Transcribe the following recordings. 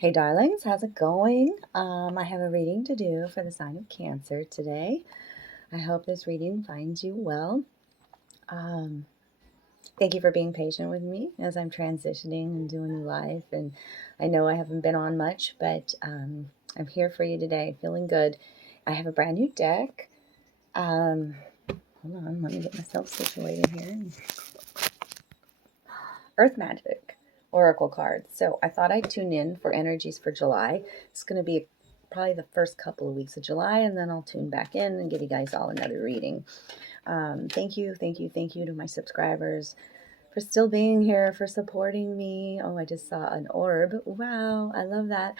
Hey darlings, how's it going? I have a reading to do for the sign of Cancer today. I hope this reading finds you well. Um, Thank you for being patient with me as I'm transitioning and doing life. And I know I haven't been on much, but I'm here for you today, feeling good. I have a brand new deck. Hold on, let me get myself situated here. Earth Magic Oracle cards. So I thought I'd tune in for energies for July. It's going to be probably the first couple of weeks of July, and then I'll tune back in and give you guys all another reading. Thank you to my subscribers for still being here, for supporting me. Oh, I just saw an orb. Wow, I love that.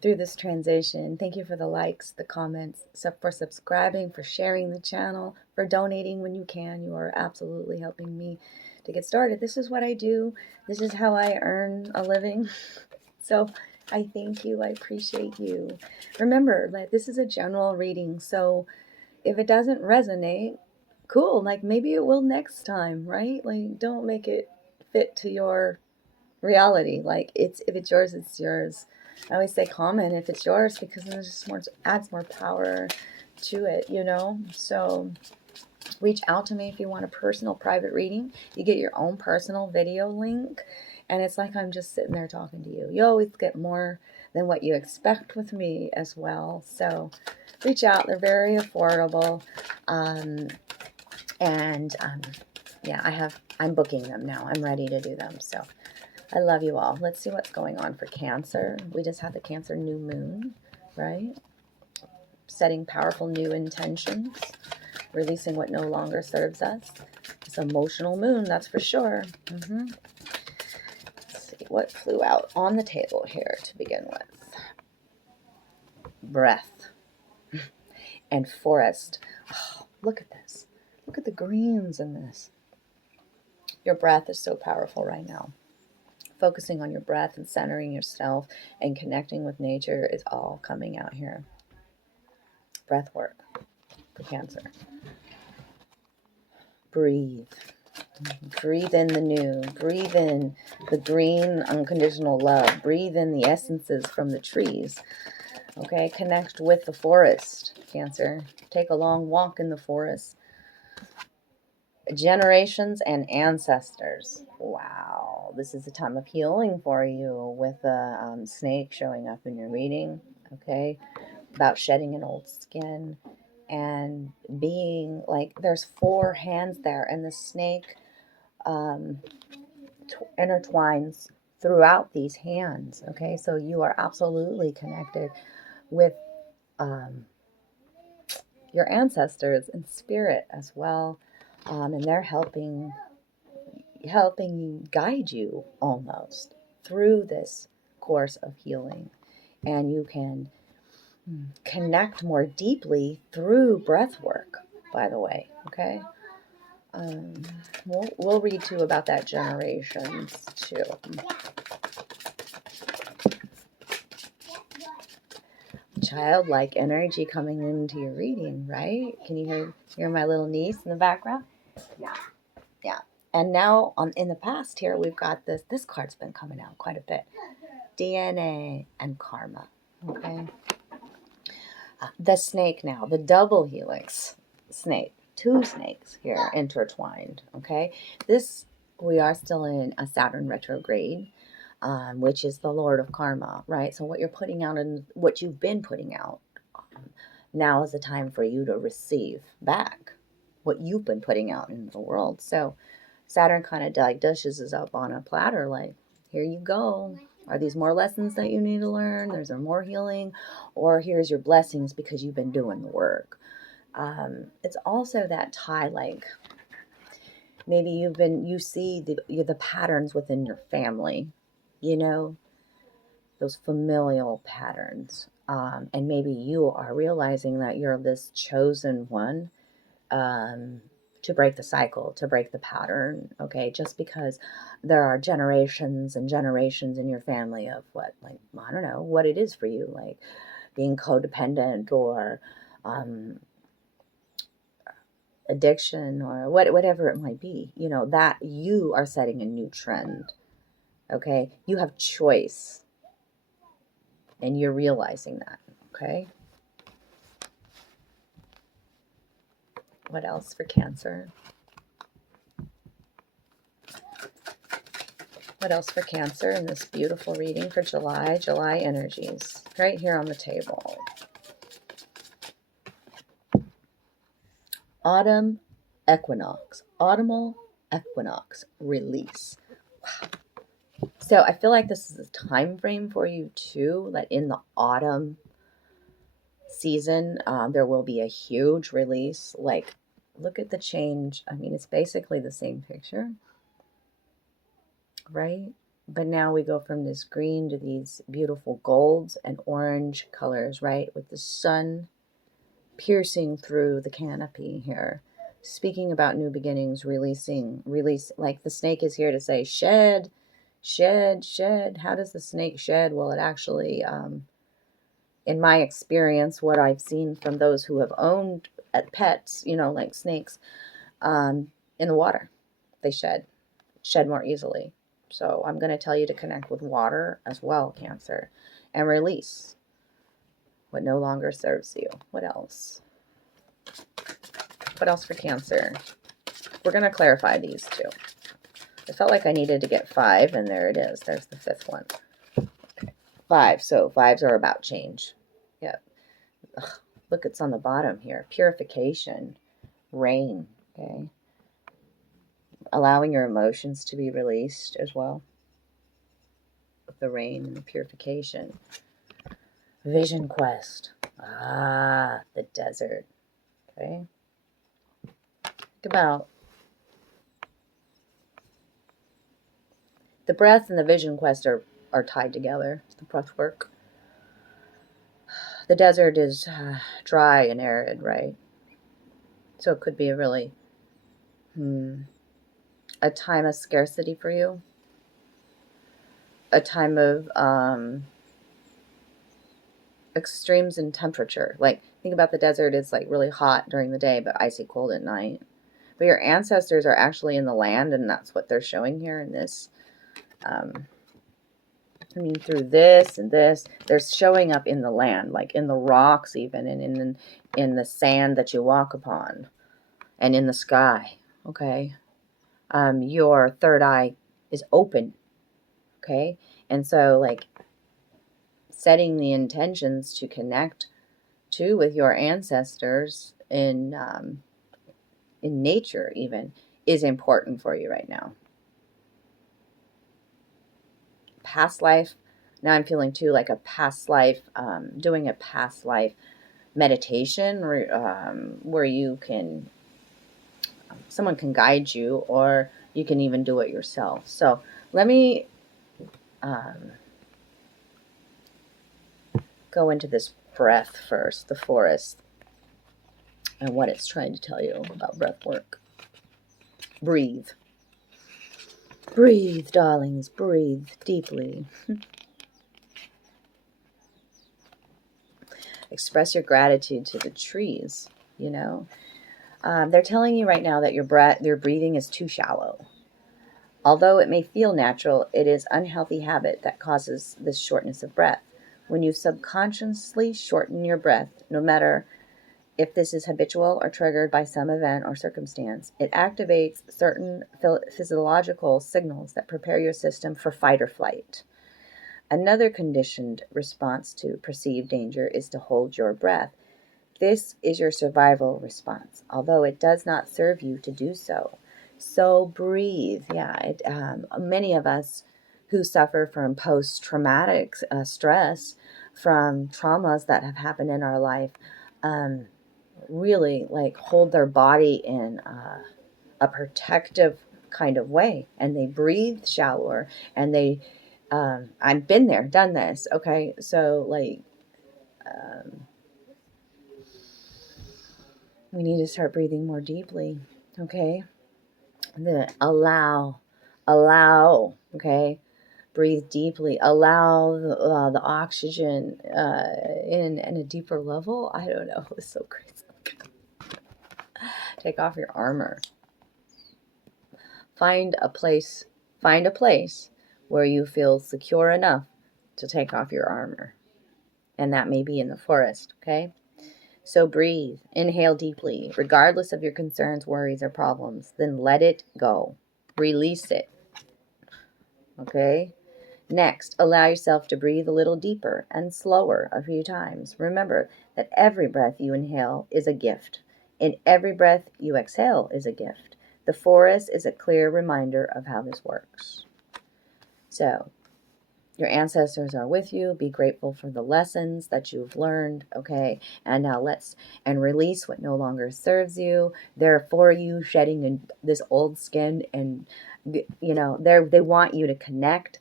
Through this transition. Thank you for the likes, the comments, for subscribing, for sharing the channel, for donating when you can. You are absolutely helping me to get started. This is what I do. This is how I earn a living. So I thank you. I appreciate you. Remember that this is a general reading. So if it doesn't resonate, cool. Like maybe it will next time, right? Like don't make it fit to your reality. Like if it's yours, it's yours. I always say comment if it's yours because it just more adds more power to it. So reach out to me if you want a personal private reading. You get your own personal video link, and it's like I'm just sitting there talking to you. You always get more than what you expect with me as well. So reach out. They're very affordable. And yeah, I'm booking them now. I'm ready to do them. So I love you all. Let's see what's going on for Cancer. We just had the Cancer new moon, right? Setting powerful new intentions, releasing what no longer serves us. It's emotional moon, that's for sure. Let's see what flew out on the table here to begin with. Breath and forest. Oh, look at this. Look at the greens in this. Your breath is so powerful right now. Focusing on your breath and centering yourself and connecting with nature is all coming out here. Breath work for Cancer. Breathe. Breathe in the new. Breathe in the green unconditional love. Breathe in the essences from the trees. Okay, connect with the forest, Cancer. Take a long walk in the forest. Generations and ancestors. Wow, this is a time of healing for you with a snake showing up in your reading. Okay, about shedding an old skin and being like there's 4 hands there, and the snake intertwines throughout these hands. Okay, so you are absolutely connected with your ancestors and spirit as well, and they're helping guide you almost through this course of healing, and you can connect more deeply through breath work, by the way. Okay, we'll read too about that generations too. Childlike energy coming into your reading, right? Can you hear my little niece in the background? Yeah. And now in the past here we've got this card's been coming out quite a bit. DNA and karma. Okay. The snake now, the double helix snake. 2 snakes here intertwined. Okay. We are still in a Saturn retrograde, which is the Lord of Karma, right? So what you're putting out and what you've been putting out, now is the time for you to receive back what you've been putting out into the world. So Saturn kind of like dishes us up on a platter, like, here you go. Are these more lessons that you need to learn? There's more healing, or here's your blessings because you've been doing the work. It's also that tie, like maybe you see the patterns within your family, those familial patterns. And maybe you are realizing that you're this chosen one, to break the cycle, to break the pattern. Okay, just because there are generations and generations in your family of what, like, I don't know what it is for you, like being codependent or addiction or whatever it might be, that you are setting a new trend Okay? You have choice, and you're realizing that. Okay? What else for Cancer? What else for Cancer in this beautiful reading for July? July energies. Right here on the table. Autumn equinox. Autumnal equinox release. Wow. So I feel like this is a time frame for you too, that in the autumn season, there will be a huge release. Like, look at the change. I mean, it's basically the same picture, right? But now we go from this green to these beautiful golds and orange colors, right? With the sun piercing through the canopy here. Speaking about new beginnings, release, like the snake is here to say, shed, shed, shed. How does the snake shed? Well, it actually, in my experience, what I've seen from those who have owned pets, you know, like snakes, in the water, they shed more easily. So I'm going to tell you to connect with water as well, Cancer, and release what no longer serves you. What else? What else for Cancer? We're going to clarify these two. I felt like I needed to get 5, and there it is. There's the 5th one. Okay. 5. So 5s are about change. Yep. Ugh, look, it's on the bottom here. Purification. Rain. Okay. Allowing your emotions to be released as well. The rain and the purification. Vision quest. Ah, the desert. Okay. Think about the breath and the vision quest are tied together. It's the breath work. The desert is dry and arid, right? So it could be a really a time of scarcity for you. A time of extremes in temperature. Like, think about the desert, it's like really hot during the day, but icy cold at night. But your ancestors are actually in the land, and that's what they're showing here in this. I mean, through this and this, they're showing up in the land, like in the rocks even, and in the sand that you walk upon, and in the sky, okay? Your third eye is open, okay? And so, like, setting the intentions to connect to with your ancestors in nature even is important for you right now. Past life, now I'm feeling too like a past life, doing a past life meditation where you can, someone can guide you, or you can even do it yourself. So let me go into this breath first, the forest, and what it's trying to tell you about breath work. Breathe. Breathe, darlings, breathe deeply. Express your gratitude to the trees, you know. They're telling you right now that your breathing is too shallow. Although it may feel natural, it is unhealthy habit that causes this shortness of breath. When you subconsciously shorten your breath, no matter if this is habitual or triggered by some event or circumstance, it activates certain physiological signals that prepare your system for fight or flight. Another conditioned response to perceived danger is to hold your breath. This is your survival response, although it does not serve you to do so. So breathe. Yeah, many of us who suffer from post-traumatic stress from traumas that have happened in our life really like hold their body in a protective kind of way, and they breathe shallower, and they I've been there, done this. Okay, so like we need to start breathing more deeply. Okay, and then allow. Okay, breathe deeply. Allow the oxygen in a deeper level. I don't know. It's so crazy. Take off your armor. Find a place where you feel secure enough to take off your armor. And that may be in the forest, okay? So breathe, inhale deeply, regardless of your concerns, worries, or problems. Then let it go. Release it, okay? Next, allow yourself to breathe a little deeper and slower a few times. Remember that every breath you inhale is a gift, and every breath you exhale is a gift. The forest is a clear reminder of how this works. So, your ancestors are with you. Be grateful for the lessons that you've learned, okay? And now and release what no longer serves you. They're for you, shedding this old skin, and they want you to connect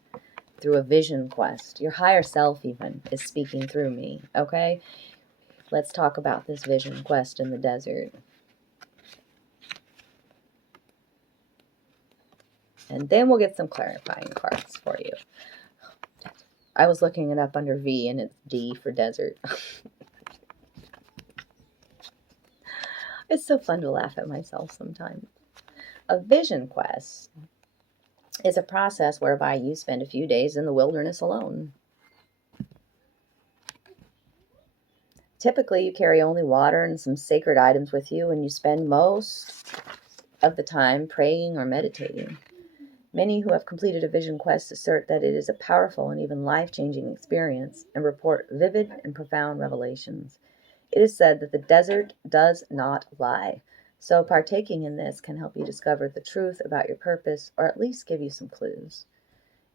through a vision quest. Your higher self even is speaking through me, okay? Let's talk about this vision quest in the desert. And then we'll get some clarifying cards for you. I was looking it up under V, and it's D for desert. It's so fun to laugh at myself sometimes. A vision quest is a process whereby you spend a few days in the wilderness alone. Typically, you carry only water and some sacred items with you, and you spend most of the time praying or meditating. Many who have completed a vision quest assert that it is a powerful and even life-changing experience and report vivid and profound revelations. It is said that the desert does not lie, so partaking in this can help you discover the truth about your purpose, or at least give you some clues.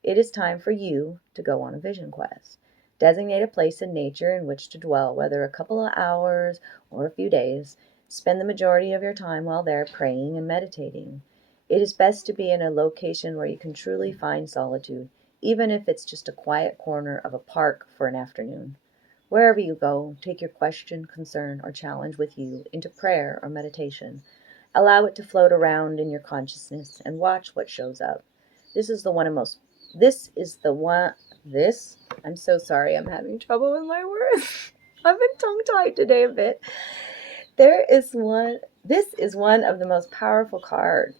It is time for you to go on a vision quest. Designate a place in nature in which to dwell, whether a couple of hours or a few days. Spend the majority of your time while there praying and meditating. It is best to be in a location where you can truly find solitude, even if it's just a quiet corner of a park for an afternoon. Wherever you go, take your question, concern, or challenge with you into prayer or meditation. Allow it to float around in your consciousness and watch what shows up. I'm so sorry, I'm having trouble with my words. I've been tongue-tied today a bit. This is one of the most powerful cards.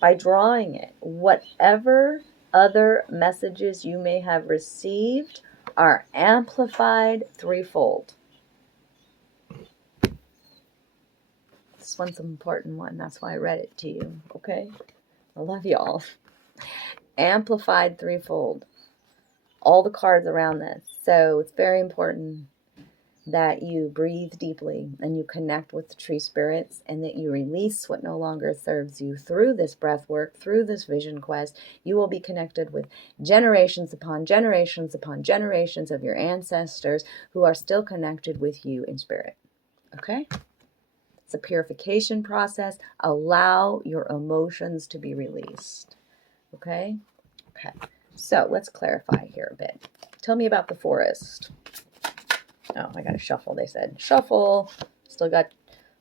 By drawing it, whatever other messages you may have received are amplified threefold. This one's an important one. That's why I read it to you, okay? I love y'all. Amplified threefold. All the cards around this. So it's very important that you breathe deeply and you connect with the tree spirits, and that you release what no longer serves you through this breath work, through this vision quest. You will be connected with generations upon generations upon generations of your ancestors who are still connected with you in spirit. Okay? It's a purification process. Allow your emotions to be released. Okay? Okay. So let's clarify here a bit. Tell me about the forest. Oh, I got to shuffle, they said. Shuffle. I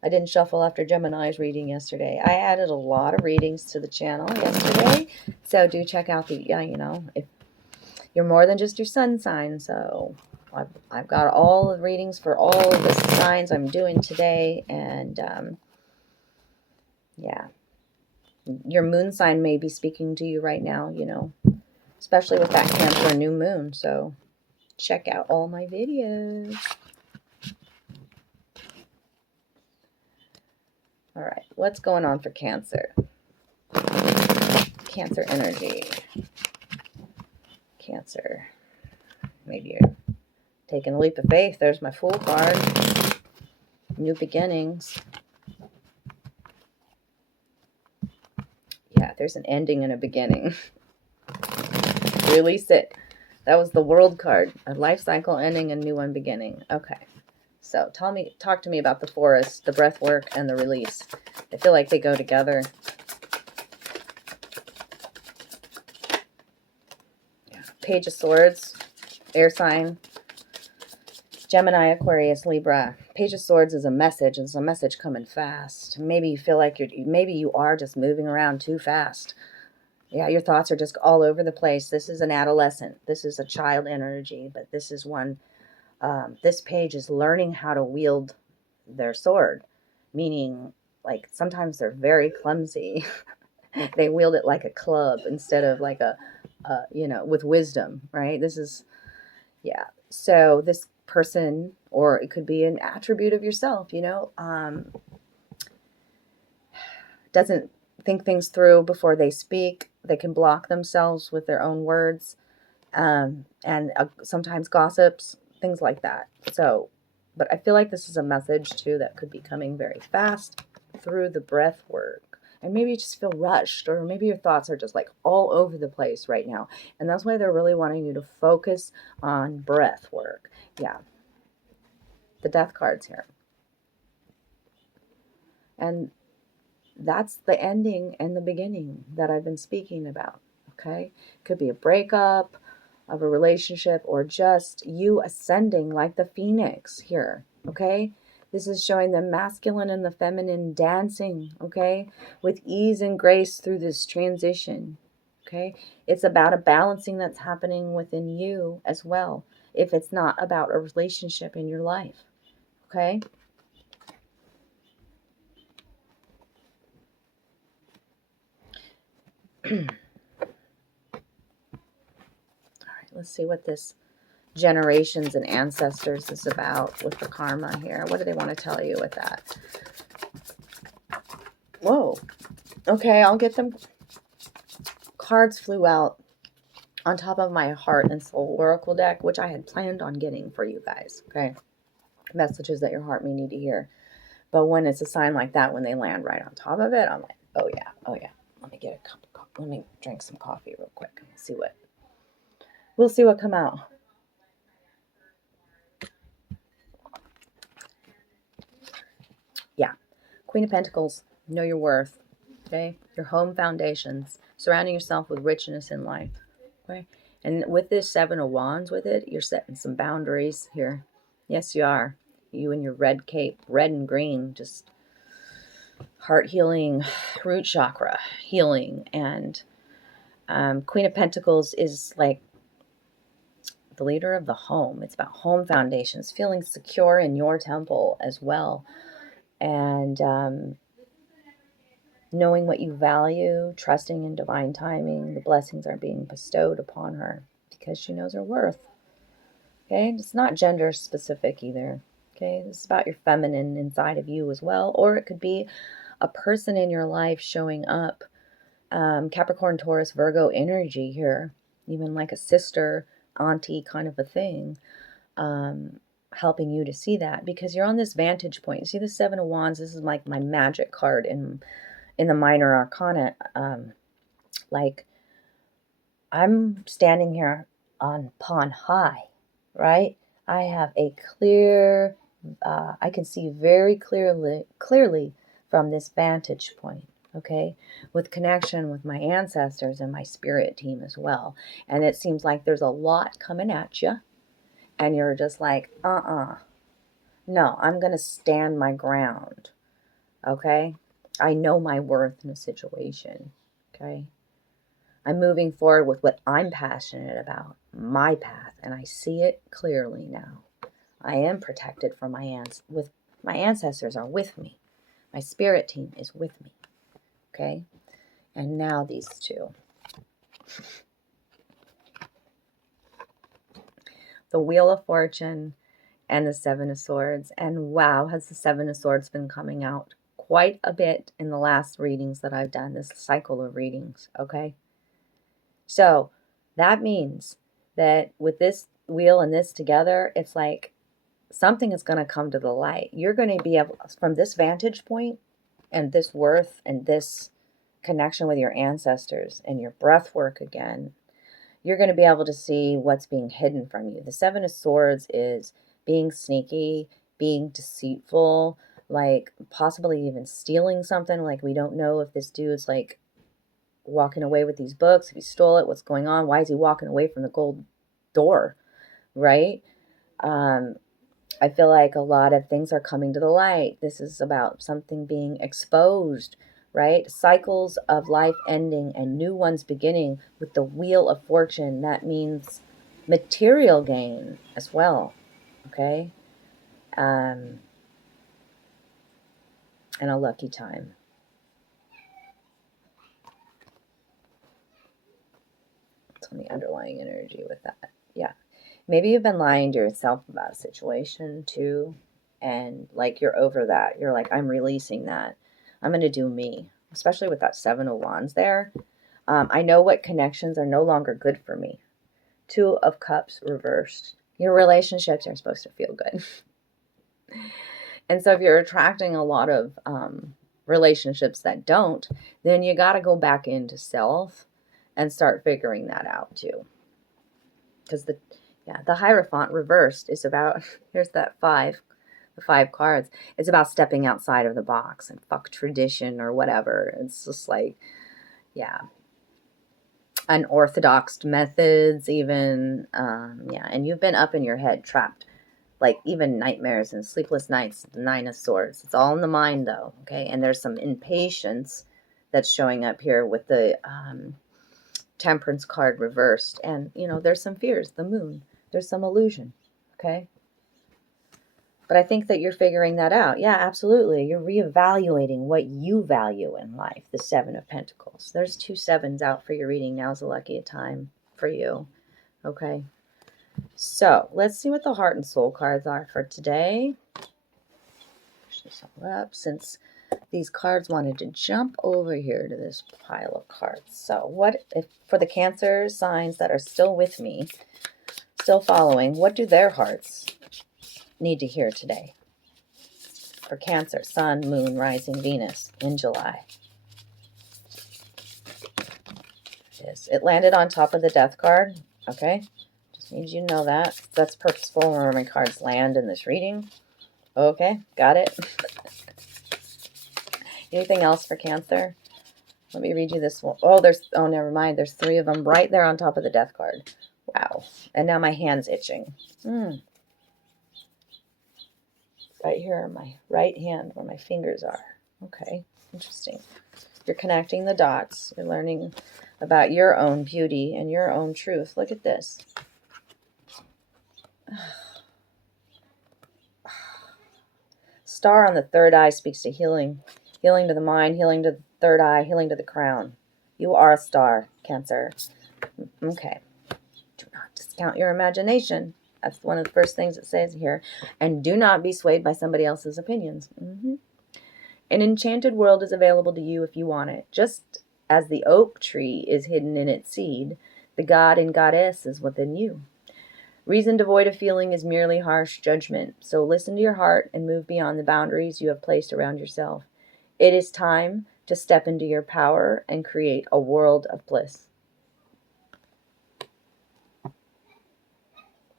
didn't shuffle after Gemini's reading yesterday. I added a lot of readings to the channel yesterday. So do check out if you're more than just your sun sign. So I've got all the readings for all of the signs I'm doing today. And yeah, your moon sign may be speaking to you right now, especially with that Cancer new moon. So check out all my videos. All right, what's going on for Cancer? Cancer energy. Cancer. Maybe you're taking a leap of faith. There's my Fool card. New beginnings. Yeah, there's an ending and a beginning. Release it. That was the World card. A life cycle ending and new one beginning. Okay. So talk to me about the forest, the breath work, and the release. I feel like they go together. Yeah. Page of Swords, air sign, Gemini, Aquarius, Libra. Page of Swords is a message. It's a message coming fast. Maybe you feel like maybe you are just moving around too fast. Yeah, your thoughts are just all over the place. This is an adolescent. This is a child energy, but this is one. This page is learning how to wield their sword, meaning like sometimes they're very clumsy. They wield it like a club instead of like you know, with wisdom, right? This is, yeah. So this person, or it could be an attribute of yourself, you know, doesn't think things through before they speak. They can block themselves with their own words, and sometimes gossips, things like that. So, but I feel like this is a message too that could be coming very fast through the breath work. And maybe you just feel rushed, or maybe your thoughts are just like all over the place right now. And that's why they're really wanting you to focus on breath work. Yeah. The death cards here. And that's the ending and the beginning that I've been speaking about. Okay. Could be a breakup of a relationship, or just you ascending like the phoenix here. Okay. This is showing the masculine and the feminine dancing, okay, with ease and grace through this transition. Okay. It's about a balancing that's happening within you as well, if it's not about a relationship in your life. Okay. All right, let's see what this generations and ancestors is about with the karma here. What do they want to tell you with that? Whoa. Okay, I'll get them. Cards flew out on top of my heart and soul oracle deck, which I had planned on getting for you guys. Okay. Messages that your heart may need to hear. But when it's a sign like that, when they land right on top of it, I'm like, oh yeah, oh yeah. Let me get a cup of coffee. Let me drink some coffee real quick. We'll see what come out. Yeah. Queen of Pentacles, know your worth. Okay. Your home foundations, surrounding yourself with richness in life. Okay. And with this Seven of Wands with it, you're setting some boundaries here. Yes, you are. You and your red cape, red and green, just heart healing, root chakra healing. And Queen of Pentacles is like the leader of the home. It's about home foundations, feeling secure in your temple as well. And knowing what you value, trusting in divine timing. The blessings are being bestowed upon her because she knows her worth. Okay, it's not gender specific either. Okay, this is about your feminine inside of you as well. Or it could be a person in your life showing up. Capricorn, Taurus, Virgo energy here. Even like a sister, auntie kind of a thing. Helping you to see that, because you're on this vantage point. You see the Seven of Wands? This is like my magic card in the minor arcana. Like I'm standing here on high, right? I have a clear, I can see very clearly from this vantage point, okay? With connection with my ancestors and my spirit team as well. And it seems like there's a lot coming at you, and you're just like, no, I'm going to stand my ground, okay? I know my worth in a situation, okay? I'm moving forward with what I'm passionate about, my path, and I see it clearly now. I am protected from my ancestors are with me. My spirit team is with me. Okay? And now these two. The Wheel of Fortune and the Seven of Swords. And wow, has the Seven of Swords been coming out quite a bit in the last readings that I've done, this cycle of readings, okay? So that means that with this wheel and this together, it's like something is going to come to the light. You're going to be able, from this vantage point and this worth and this connection with your ancestors and your breath work again, you're going to be able to see what's being hidden from you. The Seven of Swords is being sneaky, being deceitful, like possibly even stealing something. Like we don't know if this dude's like walking away with these books, if he stole it, what's going on, why is he walking away from the gold door, right? I feel like a lot of things are coming to the light. This is about something being exposed, right? Cycles of life ending and new ones beginning with the Wheel of Fortune. That means material gain as well, okay? And a lucky time. on the underlying energy with that. Yeah. Maybe you've been lying to yourself about a situation too. And like you're over that. You're like, I'm releasing that. I'm going to do me. Especially with that 7 of Wands there. I know what connections are no longer good for me. 2 of Cups reversed. Your relationships are supposed to feel good. And so if you're attracting a lot of relationships that don't, then you got to go back into self and start figuring that out too. Because the Hierophant reversed is about, here's that 5, the 5 cards. It's about stepping outside of the box and fuck tradition or whatever. It's just like, yeah. Unorthodox methods even. And you've been up in your head, trapped. Like even nightmares and sleepless nights, the 9 of Swords. It's all in the mind though, okay? And there's some impatience that's showing up here with the Temperance card reversed. And, there's some fears, the Moon. There's some illusion, okay? But I think that you're figuring that out. Yeah, absolutely. You're reevaluating what you value in life, the 7 of Pentacles. There's 2 7s out for your reading. Now's a lucky time for you, okay? So let's see what the heart and soul cards are for today. Push this all up since these cards wanted to jump over here to this pile of cards. So what if for the Cancer signs that are still with me, still following, what do their hearts need to hear today? For Cancer, Sun, Moon, Rising, Venus in July. It landed on top of the Death card, okay? Means you know that. That's purposeful where my cards land in this reading. Okay, got it. Anything else for Cancer? Let me read you this one. Oh, never mind. There's 3 of them right there on top of the Death card. Wow. And now my hand's itching. Right here on my right hand where my fingers are. Okay, interesting. You're connecting the dots. You're learning about your own beauty and your own truth. Look at this. Star on the 3rd eye speaks to healing. Healing to the mind, healing to the 3rd eye, healing to the crown. You are a star, Cancer. Okay. Do not discount your imagination. That's one of the first things it says here. And do not be swayed by somebody else's opinions. An enchanted world is available to you if you want it. Just as the oak tree is hidden in its seed, the god and goddess is within you. Reason devoid of feeling is merely harsh judgment. So listen to your heart and move beyond the boundaries you have placed around yourself. It is time to step into your power and create a world of bliss.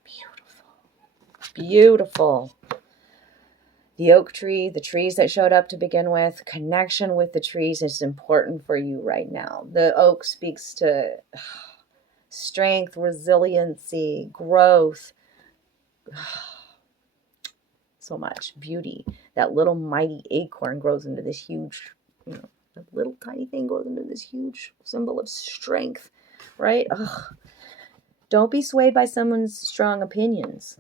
Beautiful. Beautiful. The oak tree, the trees that showed up to begin with, connection with the trees is important for you right now. The oak speaks to strength, resiliency, growth. So much beauty. That little mighty acorn grows into this huge, that little tiny thing grows into this huge symbol of strength, right? Don't be swayed by someone's strong opinions.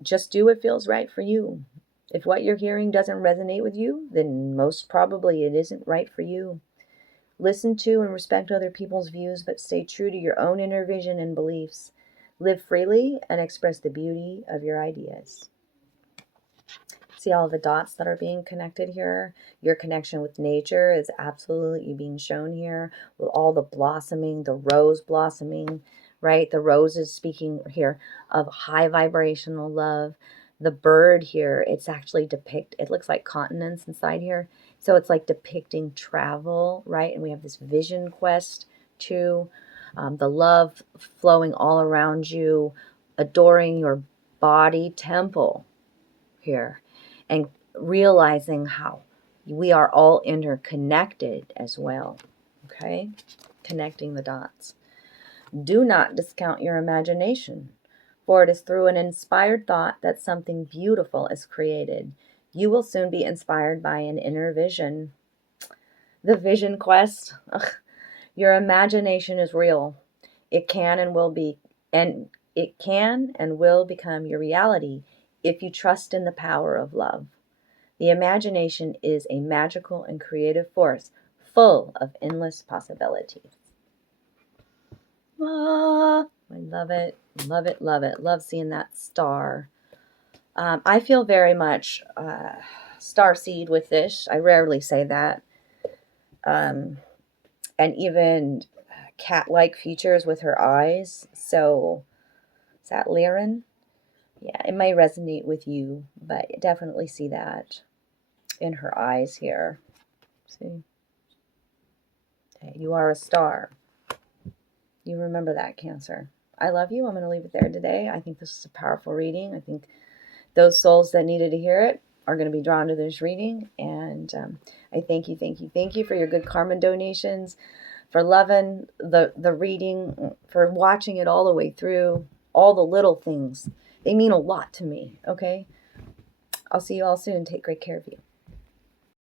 Just do what feels right for you. If what you're hearing doesn't resonate with you, then most probably it isn't right for you. Listen to and respect other people's views, but stay true to your own inner vision and beliefs. Live freely and express the beauty of your ideas. See all the dots that are being connected here? Your connection with nature is absolutely being shown here with all the blossoming, the rose blossoming, right? The rose is speaking here of high vibrational love. The bird here, it's actually it looks like continents inside here. So it's like depicting travel, right? And we have this vision quest too. The love flowing all around you, adoring your body temple here. And realizing how we are all interconnected as well. Okay? Connecting the dots. Do not discount your imagination, for it is through an inspired thought that something beautiful is created. You will soon be inspired by an inner vision. The vision quest. Your imagination is real. It can and will become your reality if you trust in the power of love. The imagination is a magical and creative force full of endless possibilities. Ah, I love it. Love it. Love it. Love seeing that star. I feel very much starseed with this. I rarely say that. And even cat-like features with her eyes. So, is that Lyran? Yeah, it may resonate with you, but definitely see that in her eyes here. See? Okay, you are a star. You remember that, Cancer. I love you. I'm going to leave it there today. I think this is a powerful reading. I think those souls that needed to hear it are going to be drawn to this reading. And I thank you for your good karma donations, for loving the reading, for watching it all the way through, all the little things. They mean a lot to me, okay? I'll see you all soon. Take great care of you.